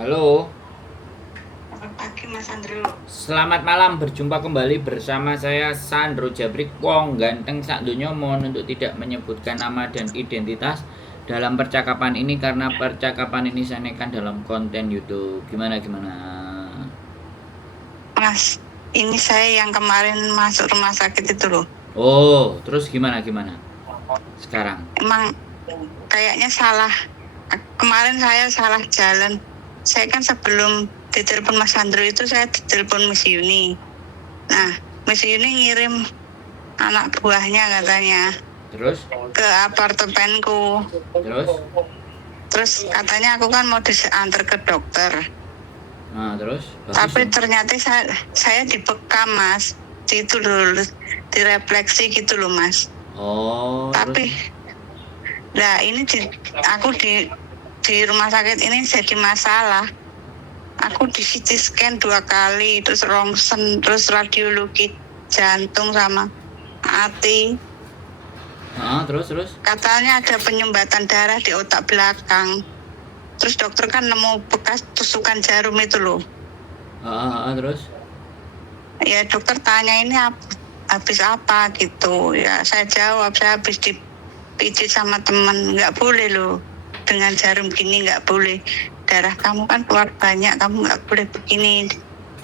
Halo, Selamat pagi Mas Andrew. selamat malam. Berjumpa kembali bersama saya Sandro Jabrik Wong ganteng sak donya. Mohon untuk tidak menyebutkan nama dan identitas dalam percakapan ini karena percakapan ini saya naikkan dalam konten YouTube. Gimana? Mas, ini saya yang kemarin masuk rumah sakit itu loh. Oh, terus gimana sekarang? Emang kayaknya salah. Kemarin saya salah jalan. Saya kan sebelum ditelepon Mas Andrew itu saya ditelepon Miss Yuni. Nah, Miss Yuni ngirim anak buahnya katanya Terus ke apartemenku. Terus katanya aku kan mau diantar ke dokter. nah terus Tapi dong. ternyata saya dibekam Mas. Itu loh, direfleksi gitu loh Mas. Oh, Tapi nah ini aku di rumah sakit ini jadi masalah. Aku di CT scan 2 kali, terus rongsen, terus radiologi jantung sama hati. Terus Katanya ada penyumbatan darah di otak belakang. Terus dokter kan nemu bekas tusukan jarum itu loh. Terus Ya dokter tanya ini habis apa gitu. Ya saya jawab saya habis dipijit sama teman. Nggak boleh loh, dengan jarum gini nggak boleh. Darah kamu kan keluar banyak, kamu nggak boleh begini.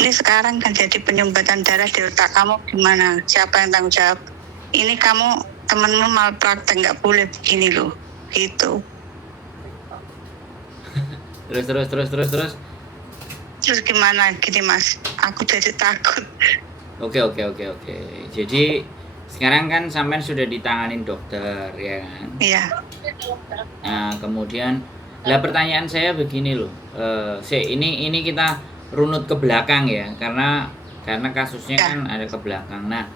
Ini sekarang kan jadi penyumbatan darah di otak kamu, gimana? Siapa yang tanggung jawab? Ini kamu temenmu malpraktek, nggak boleh begini loh, gitu. Terus gimana gini Mas? Aku jadi takut. Oke. Jadi sekarang kan sampean sudah ditanganin dokter, ya kan? Iya. Nah, kemudian lah pertanyaan saya begini loh. Ini kita runut ke belakang ya, karena kasusnya Ya. kan ada ke belakang. Nah,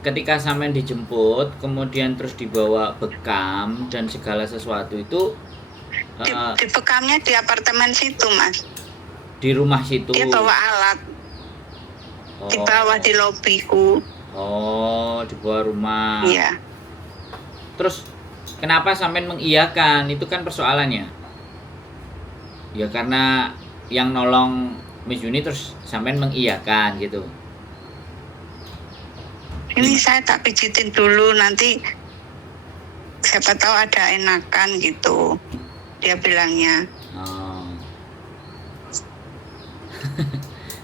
ketika sampean dijemput, kemudian terus dibawa bekam dan segala sesuatu itu Di bekamnya di apartemen situ Mas. di rumah situ. Dia bawa alat. Di bawah di lobiku. Oh, di bawah rumah. Iya. Terus kenapa sampean mengiyakan? Itu kan persoalannya. Ya karena yang nolong Miss Yuni terus sampean mengiyakan gitu. Ini saya tak pijitin dulu, nanti siapa tahu ada enakan gitu. Dia bilangnya. Oh.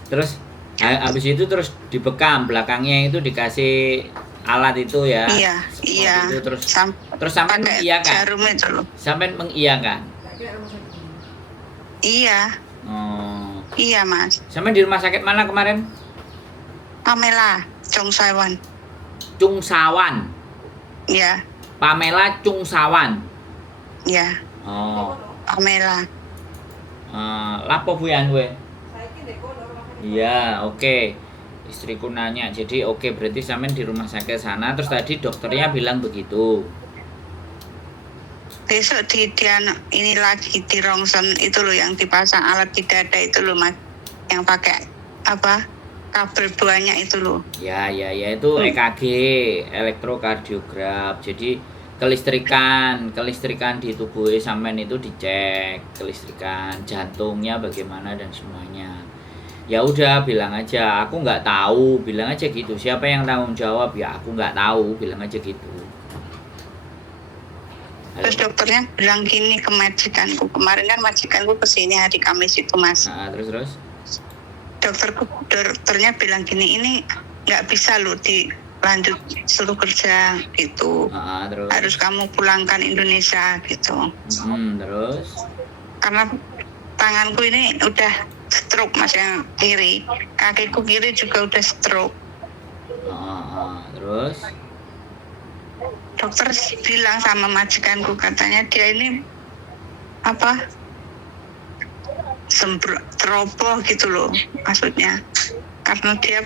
Terus habis itu terus dibekam, belakangnya itu dikasih alat itu ya. Iya. Itu terus sampean mengiyakan. Jarum itu loh. Sampean mengiyakan. Iya. Oh. Iya Mas. Sampean di rumah sakit mana kemarin? Pamela Chungsawan. Chungsawan. Iya. Pamela Chungsawan. Iya. Oh. Pamela. Lapo buyan gue? Iya, oke. Istriku nanya, jadi oke, berarti sampean di rumah sakit sana, terus tadi dokternya bilang begitu. Besok dia ini lagi di rongsen itu loh, yang dipasang alat di dada itu loh Mas, yang pakai apa kabel banyak itu loh. Ya itu EKG, elektrokardiograf. Jadi kelistrikan di tubuh sampean itu dicek, kelistrikan jantungnya bagaimana dan semuanya. Ya udah, bilang aja aku nggak tahu, bilang aja gitu. Siapa yang tanggung jawab? Ya aku nggak tahu, bilang aja gitu. Terus dokternya bilang gini ke majikanku, kemarin kan majikanku kesini hari Kamis itu Mas. Terus dokternya bilang gini, ini nggak bisa loh dilanjut suruh kerja gitu. Terus harus kamu pulangkan Indonesia gitu. Terus karena tanganku ini udah stroke Mas, yang kiri, kakiku kiri juga udah stroke. Terus dokter bilang sama majikanku, katanya dia ini apa ceroboh gitu loh, maksudnya karena dia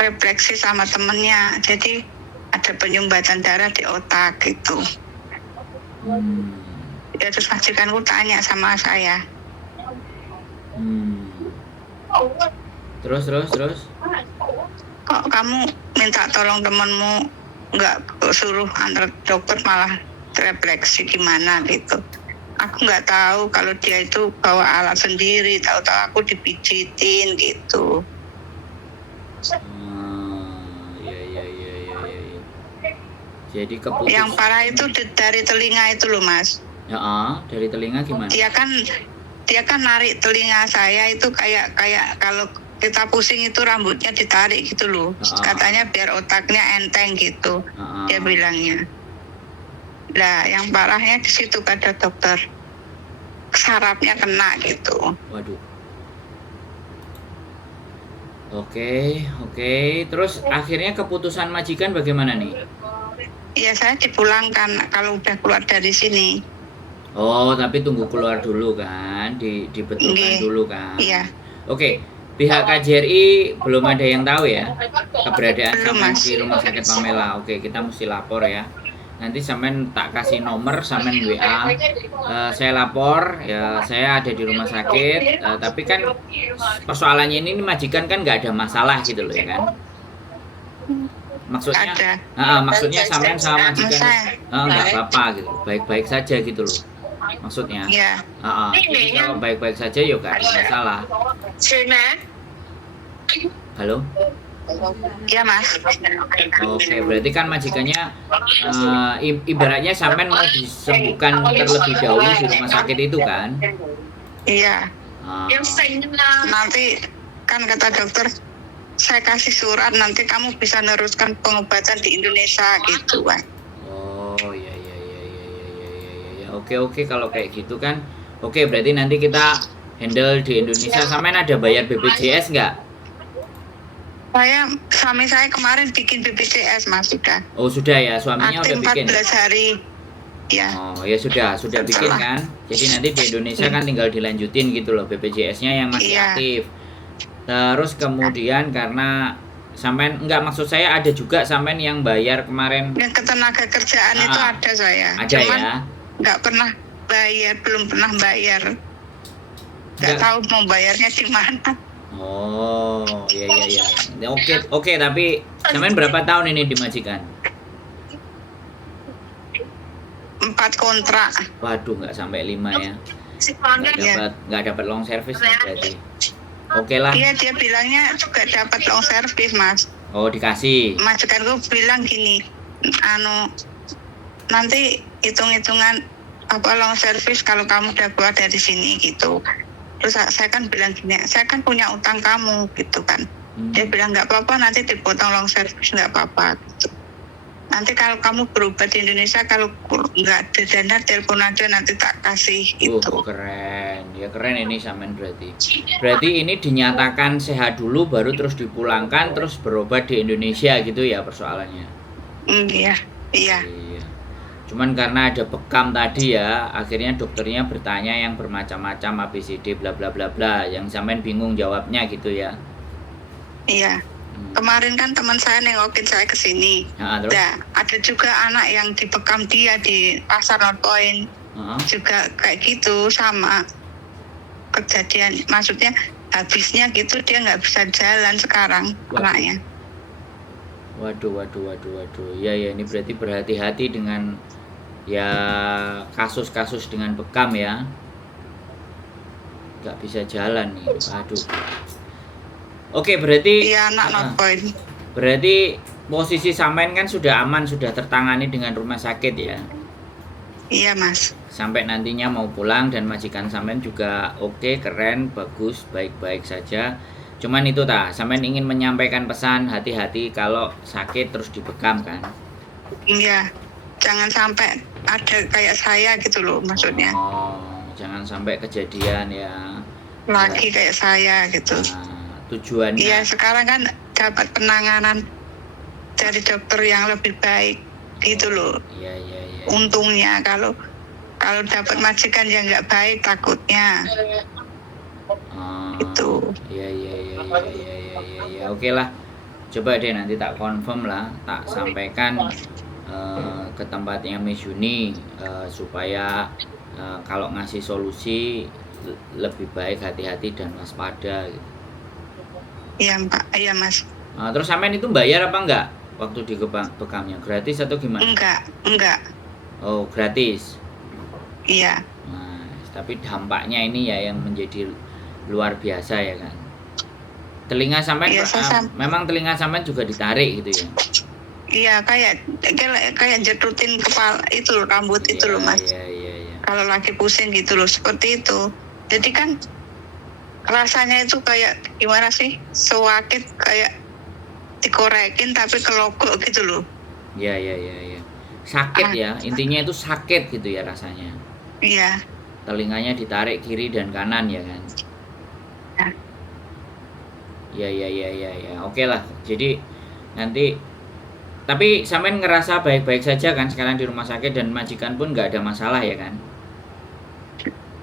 refleksi sama temennya, jadi ada penyumbatan darah di otak gitu. Ya terus majikanku tanya sama saya, Terus kok kamu minta tolong temenmu, nggak suruh antar dokter malah refleksi gimana gitu. Aku nggak tahu kalau dia itu bawa alat sendiri, tahu-tahu aku dipijitin gitu. Iya. Jadi Yang keputus. parah itu dari telinga itu loh Mas. Ya, dari telinga gimana? Dia kan narik telinga saya itu kayak kalau kita pusing itu rambutnya ditarik gitu loh. Katanya biar otaknya enteng gitu. Dia bilangnya. Nah, yang parahnya di situ kata dokter. Sarafnya kena gitu. Waduh. Oke. Terus akhirnya keputusan majikan bagaimana nih? Iya, saya dipulangkan kalau udah keluar dari sini. Oh, tapi tunggu keluar dulu kan, dibetulkan dulu kan. Iya. Oke, pihak KJRI belum ada yang tahu ya keberadaan Belum, sampean Mas. di Rumah Sakit Pamela. Oke, kita mesti lapor ya. Nanti sampean tak kasih nomor, sampean WA. Saya lapor, ya saya ada di rumah sakit. Tapi kan persoalannya ini majikan kan nggak ada masalah gitu loh ya kan. Maksudnya, maksudnya sampean sama majikan nggak apa-apa gitu, baik-baik saja gitu loh. Maksudnya, Iya. Jadi kalau baik-baik saja ya nggak ada masalah. Halo? Iya Mas. Oke, berarti kan majikannya ibaratnya sampean mau disembuhkan terlebih dahulu di rumah sakit itu kan? Iya. Nanti kan kata dokter, saya kasih surat nanti kamu bisa neruskan pengobatan di Indonesia gitu kan. Oh iya. Oke, kalau kayak gitu kan. Oke, berarti nanti kita handle di Indonesia. Sampean ada bayar BPJS nggak? Suami saya kemarin bikin BPJS Mas sudah. Oh sudah ya, suaminya aktif udah bikin. 14 hari. Ya. Oh ya sudah bikin kan. Jadi nanti di Indonesia kan tinggal dilanjutin gitu loh BPJS-nya yang masih aktif. Terus kemudian karena sampean maksud saya ada juga sampean yang bayar kemarin. Yang ketenaga kerjaan itu ada saya. Ada. Cuman ya. Nggak pernah bayar, belum pernah bayar. Nggak tahu mau bayarnya di mana. Oh, iya. Oke, tapi sampean berapa tahun ini di majikan? 4 kontrak. Waduh, nggak sampai 5 ya. Nggak dapat long service berarti. Oke lah. Iya, dia bilangnya juga dapat long service, Mas. Oh, dikasih. Majikanku bilang gini, nanti hitung-hitungan long service kalau kamu udah keluar dari sini gitu. Terus saya kan bilang gini, saya kan punya utang kamu gitu kan. Dia bilang nggak apa-apa, nanti dipotong long service nggak apa-apa gitu. Nanti kalau kamu berobat di Indonesia, kalau nggak ada dana, telepon aja nanti tak kasih gitu. Keren. Ya keren ini sampean berarti. Berarti ini dinyatakan sehat dulu baru terus dipulangkan terus berobat di Indonesia gitu ya persoalannya. Iya. Cuman karena ada bekam tadi ya, akhirnya dokternya bertanya yang bermacam-macam ABCD bla bla bla bla, yang sampean bingung jawabnya gitu ya. Iya. Kemarin kan teman saya nengokin saya ke sini. Terus? Nah, ada juga anak yang dibekam dia di Pasar North Point. Juga kayak gitu sama kejadian, maksudnya habisnya gitu dia nggak bisa jalan sekarang anaknya. Waduh. Ya ini berarti berhati-hati dengan ya kasus-kasus dengan bekam ya. Nggak bisa jalan nih. Aduh. Oke, berarti iya, anak point. Berarti posisi sampean kan sudah aman, sudah tertangani dengan rumah sakit ya. Iya, Mas. Sampai nantinya mau pulang dan majikan sampean juga oke, keren, bagus, baik-baik saja. Cuman itu sampean ingin menyampaikan pesan hati-hati kalau sakit terus dibekam kan? Iya, jangan sampai ada kayak saya gitu loh maksudnya. Jangan sampai kejadian ya. Lagi kayak saya gitu. Tujuannya. Iya, sekarang kan dapat penanganan dari dokter yang lebih baik gitu loh. Iya. Untungnya kalau dapat majikan yang nggak baik takutnya. Itu. Iya. Oke lah. Coba deh nanti tak confirm lah, tak sampaikan ke tempatnya Miss Yuni supaya kalau ngasih solusi lebih baik hati-hati dan waspada gitu. Iya, Pak. Iya, Mas. Terus sampean itu bayar apa enggak waktu di bekamnya? Gratis atau gimana? Enggak. Oh, gratis. Iya. Nah, Tapi dampaknya ini ya yang menjadi luar biasa ya kan. Telinga sampean Iya, memang telinga sampean juga ditarik gitu ya. Iya, kayak jetutin kepala itu loh, rambut itu loh Mas. Iya. Kalau lagi pusing gitu loh, seperti itu. Jadi kan rasanya itu kayak gimana sih? Sewakit kayak dikorekin tapi kelogok gitu loh. Iya. Sakit ya, intinya itu sakit gitu ya rasanya. Iya. Telinganya ditarik kiri dan kanan ya kan. Iya. Oke lah. Jadi nanti tapi sampean ngerasa baik-baik saja kan sekarang di rumah sakit dan majikan pun nggak ada masalah ya kan?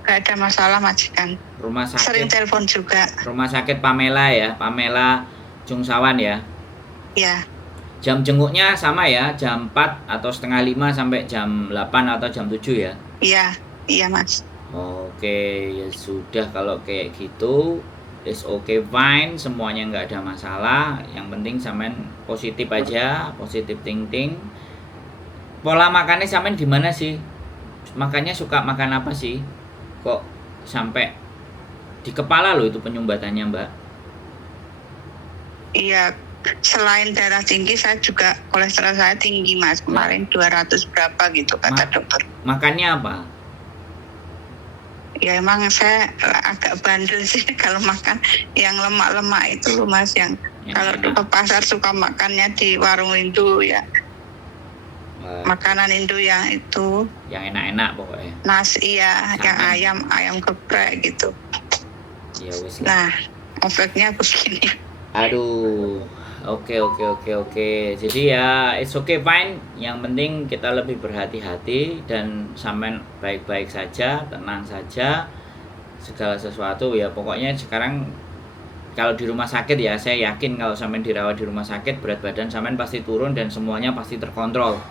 Nggak ada masalah majikan. Rumah sakit. Sering telepon juga. Rumah sakit Pamela ya, Pamela Jungsawan ya. Iya. Jam jenguknya sama ya, jam 4 atau setengah 5 sampai jam 8 atau jam 7 ya? Iya Mas. Oke, ya sudah kalau kayak gitu, it's okay fine, semuanya nggak ada masalah. Yang penting sampean positif aja, positif thinking. Pola makannya sampean gimana sih? Makannya suka makan apa sih? Kok sampai di kepala loh itu penyumbatannya Mbak? Iya, selain darah tinggi, saya juga kolesterol saya tinggi Mas. Kemarin 200 berapa gitu kata dokter. Makannya apa? Ya emang saya agak bandel sih kalau makan yang lemak-lemak itu loh Mas, yang kalau ke pasar suka makannya di warung Indo ya. Makanan Indo yang itu. Yang enak-enak pokoknya. Nasi ya, yang ayam geprek gitu. Ya wis. Nah, efeknya begini. Aduh. Oke. Jadi ya it's okay fine. Yang penting kita lebih berhati-hati dan sampean baik-baik saja, tenang saja. Segala sesuatu ya pokoknya sekarang kalau di rumah sakit ya saya yakin kalau sampean dirawat di rumah sakit berat badan sampean pasti turun dan semuanya pasti terkontrol.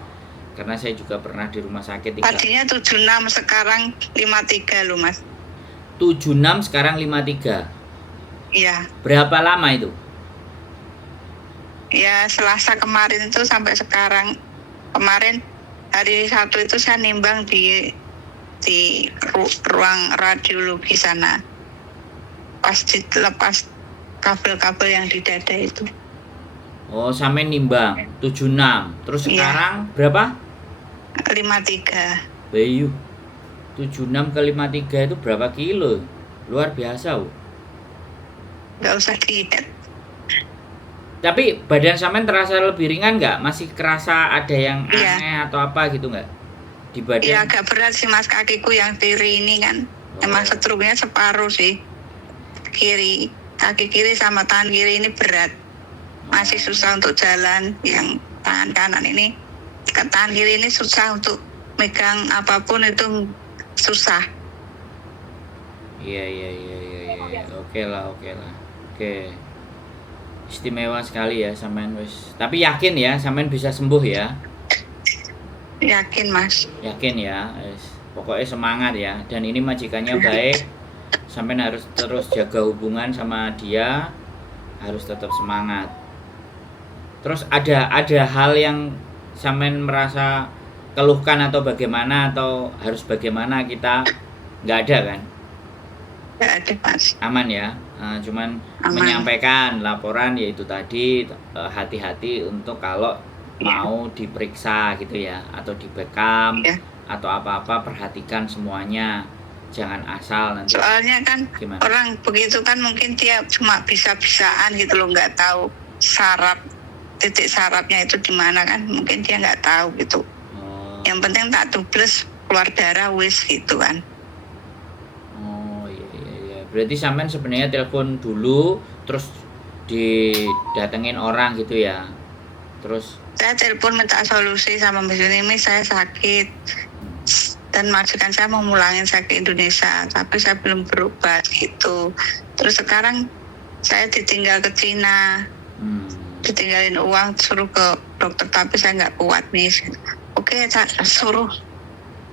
Karena saya juga pernah di rumah sakit. Tadinya 76 sekarang 53 loh Mas. 76 sekarang 53. Iya. Berapa lama itu? Ya Selasa kemarin itu sampai sekarang. Kemarin hari Sabtu itu saya nimbang di ruang radiologi sana. Pas dilepas kabel-kabel yang di dada itu. Oh, sampai nimbang 76. Terus sekarang berapa? 53. Bayu. 76 ke 53 itu berapa kilo? Luar biasa, Bu. Nggak usah diet. Tapi badan sampean terasa lebih ringan nggak? Masih kerasa ada yang aneh atau apa gitu nggak? Di badan? Iya agak berat sih Mas, kakiku yang kiri ini kan. Emang stroke-nya separuh sih. Kiri, kaki kiri sama tangan kiri ini berat. Masih susah untuk jalan. Yang tangan kanan ini, tangan kiri ini susah untuk megang apapun itu susah. Iya. Oke lah. Oke. Istimewa sekali ya sampean wis. Tapi yakin ya sampean bisa sembuh ya? Yakin Mas. Yakin ya. Pokoknya semangat ya. Dan ini majikannya baik. Sampean harus terus jaga hubungan sama dia. Harus tetap semangat. Terus ada hal yang sampean merasa keluhkan atau bagaimana atau harus bagaimana kita nggak ada kan? Nggak ada Mas. Aman ya. Cuman menyampaikan laporan yaitu tadi hati-hati untuk kalau mau diperiksa gitu ya atau dibekam atau apa-apa perhatikan semuanya, jangan asal nanti. Soalnya kan gimana? Orang begitu kan mungkin dia cuma bisa-bisaan gitu loh, nggak tahu titik sarapnya itu di mana kan, mungkin dia nggak tahu gitu. Yang penting tak tubles keluar darah wis gitu kan. Iya. Berarti sampean sebenarnya telepon dulu terus didatengin orang gitu ya. Terus saya telepon minta solusi sama Mbak ini saya sakit dan majikan saya mau mulangin saya ke Indonesia tapi saya belum berobat gitu. Terus sekarang saya ditinggal ke Cina. Ditinggalin uang suruh ke dokter tapi saya nggak kuat nih. Oke, saya suruh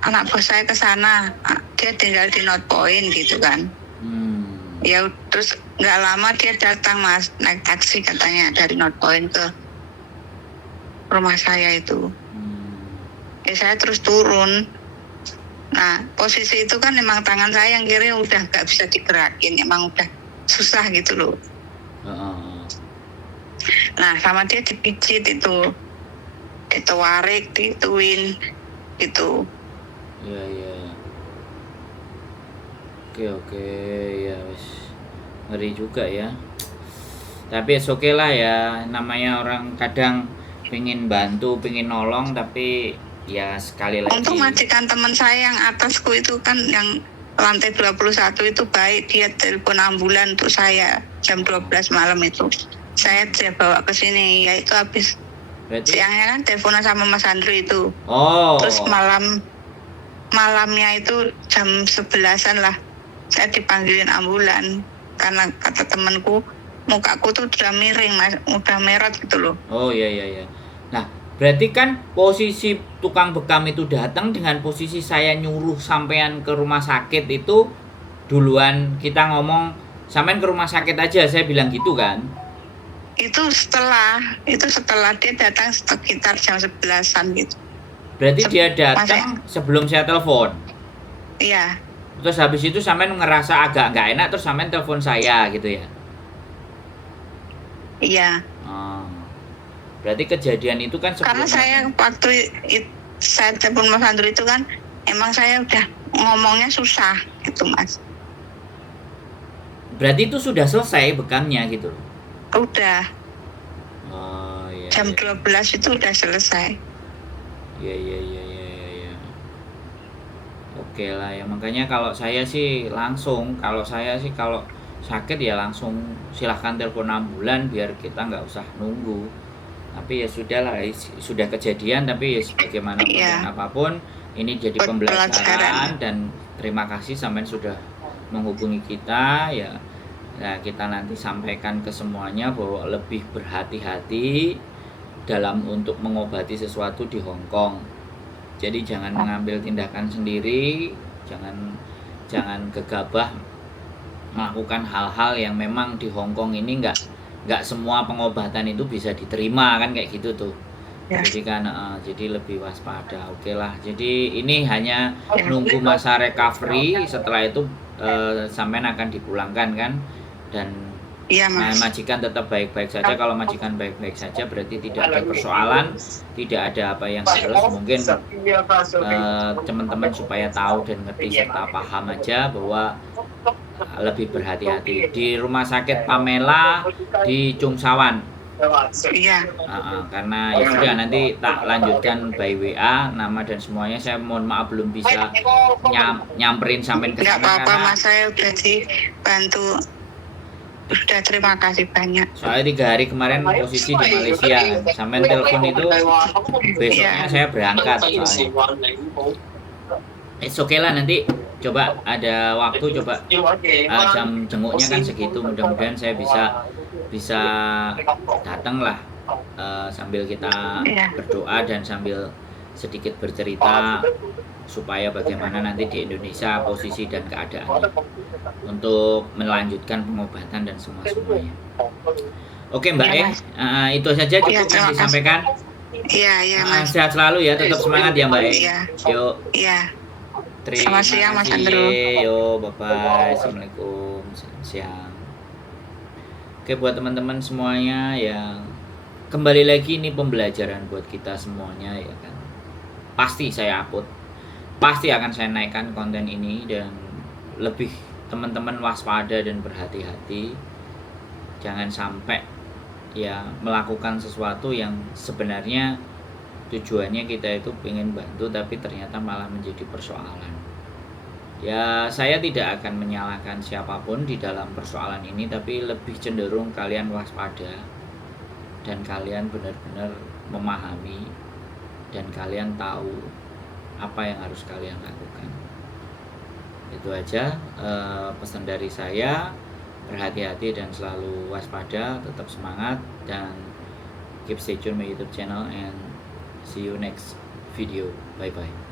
anak bos saya ke sana, dia tinggal di North Point gitu kan. Ya terus nggak lama dia datang Mas, naik taksi katanya dari North Point ke rumah saya itu. Ya saya terus turun Nah, posisi itu kan emang tangan saya yang kiri udah gak bisa digerakin, emang udah susah gitu loh. Heeh. Nah, sama dia dipijit itu, ditawarik, dituin gitu. Iya, iya. Oke, ya wis. Ngeri juga ya. Tapi oke lah ya, namanya orang kadang pengen bantu, pengen nolong, tapi ya sekali lagi. Untuk majikan teman saya yang atasku itu kan yang lantai 21 itu baik, dia telepon ambulan untuk saya jam 12 malam itu. Saya bawa ke sini, yaitu habis Berarti siangnya kan teleponan sama Mas Andrew itu. oh. Terus malamnya itu jam 11-an lah saya dipanggilin ambulan karena kata temanku mukaku tuh udah miring, Mas, udah merah gitu loh. Oh iya, iya, iya. Nah, berarti kan posisi tukang bekam itu datang dengan posisi saya nyuruh sampean ke rumah sakit itu duluan kita ngomong sampean ke rumah sakit aja, saya bilang gitu kan. Itu setelah dia datang sekitar jam 11-an gitu. Berarti dia datang sebelum saya telepon. Iya. Terus habis itu sampean ngerasa agak nggak enak terus sampean telepon saya gitu ya. Iya. Oh. Berarti kejadian itu kan sebelum karena saya waktu saya telepon Mas Andrew itu kan emang saya udah ngomongnya susah gitu, Mas. Berarti itu sudah selesai bekamnya gitu. Udah. Oh iya. Jam iya. 12 itu udah selesai. Iya, iya, iya, iya, iya, iya. Oke lah ya, makanya kalau saya sih kalau sakit ya langsung silahkan telepon ambulan biar kita nggak usah nunggu. Tapi ya sudah lah, sudah kejadian, tapi ya sebagaimanapun Iya. dan apapun ini jadi pembelajaran dan terima kasih sampean sudah menghubungi kita ya. Nah, kita nanti sampaikan ke semuanya bahwa lebih berhati-hati dalam untuk mengobati sesuatu di Hong Kong. Jadi jangan mengambil tindakan sendiri, jangan gegabah melakukan hal-hal yang memang di Hong Kong ini nggak semua pengobatan itu bisa diterima kan kayak gitu tuh. Ya. Jadi kan jadi lebih waspada. Oke lah. Jadi ini hanya nunggu masa recovery, setelah itu sampean akan dipulangkan kan dan Iya, Mas. majikan tetap baik-baik saja. Kalau majikan baik-baik saja berarti tidak ada persoalan, tidak ada apa yang harus mungkin teman-teman supaya tahu dan ngerti serta paham aja bahwa lebih berhati-hati di rumah sakit Pamela di Chung Sawan. Iya. Karena ya sudah nanti tak lanjutkan by WA nama dan semuanya. Saya mohon maaf belum bisa nyamperin sampai ke sana. Nggak apa-apa, Mas, saya udah dibantu. Udah, terima kasih banyak. Soalnya 3 hari kemarin posisi di Malaysia, sampai telepon itu besoknya saya berangkat soalnya. It's okay lah, nanti coba ada waktu coba jam jenguknya kan segitu, mudah-mudahan saya bisa datang lah sambil kita berdoa dan sambil sedikit bercerita supaya bagaimana nanti di Indonesia posisi dan keadaannya untuk melanjutkan pengobatan dan semuanya. Oke Mbak ya, itu saja cukup yang disampaikan. Iya, Mas. Sehat selalu ya, tetap semangat ya Mbak. Yuk. Iya. Terima kasih ya, Mas kasih. Andrew. Yo, bye-bye. Assalamualaikum. Siang. Oke, buat teman-teman semuanya yang kembali lagi ini pembelajaran buat kita semuanya ya kan. Pasti saya upload, pasti akan saya naikkan konten ini dan lebih teman-teman waspada dan berhati-hati. Jangan sampai ya melakukan sesuatu yang sebenarnya tujuannya kita itu pengen bantu tapi ternyata malah menjadi persoalan. Ya saya tidak akan menyalahkan siapapun di dalam persoalan ini, tapi lebih cenderung kalian waspada dan kalian benar-benar memahami dan kalian tahu apa yang harus kalian lakukan. Itu aja pesan dari saya. Berhati-hati dan selalu waspada, tetap semangat dan keep stay tune my YouTube channel and see you next video. Bye bye.